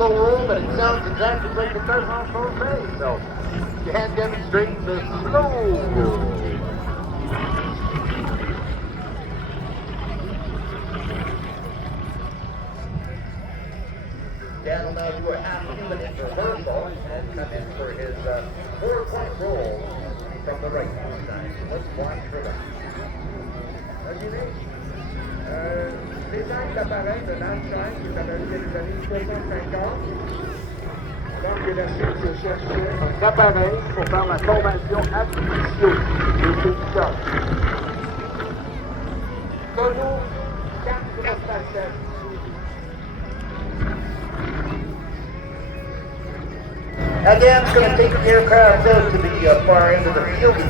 slow roll, but it sounds exactly like it does on both days. So you can demonstrate the slow roll. Dan will now do a half 2 minute reversal and come in for his 4-point roll from the right side. Let's watch for that. Les angles d'appareil de Landshine, qui est apparu dans les années 60-50. Donc, la suite se cherchait un appareil pour faire la formation artificielle des pétiteurs. Tonneau 4 facettes. Now Dan's going to take the aircraft out to the far end of the field and do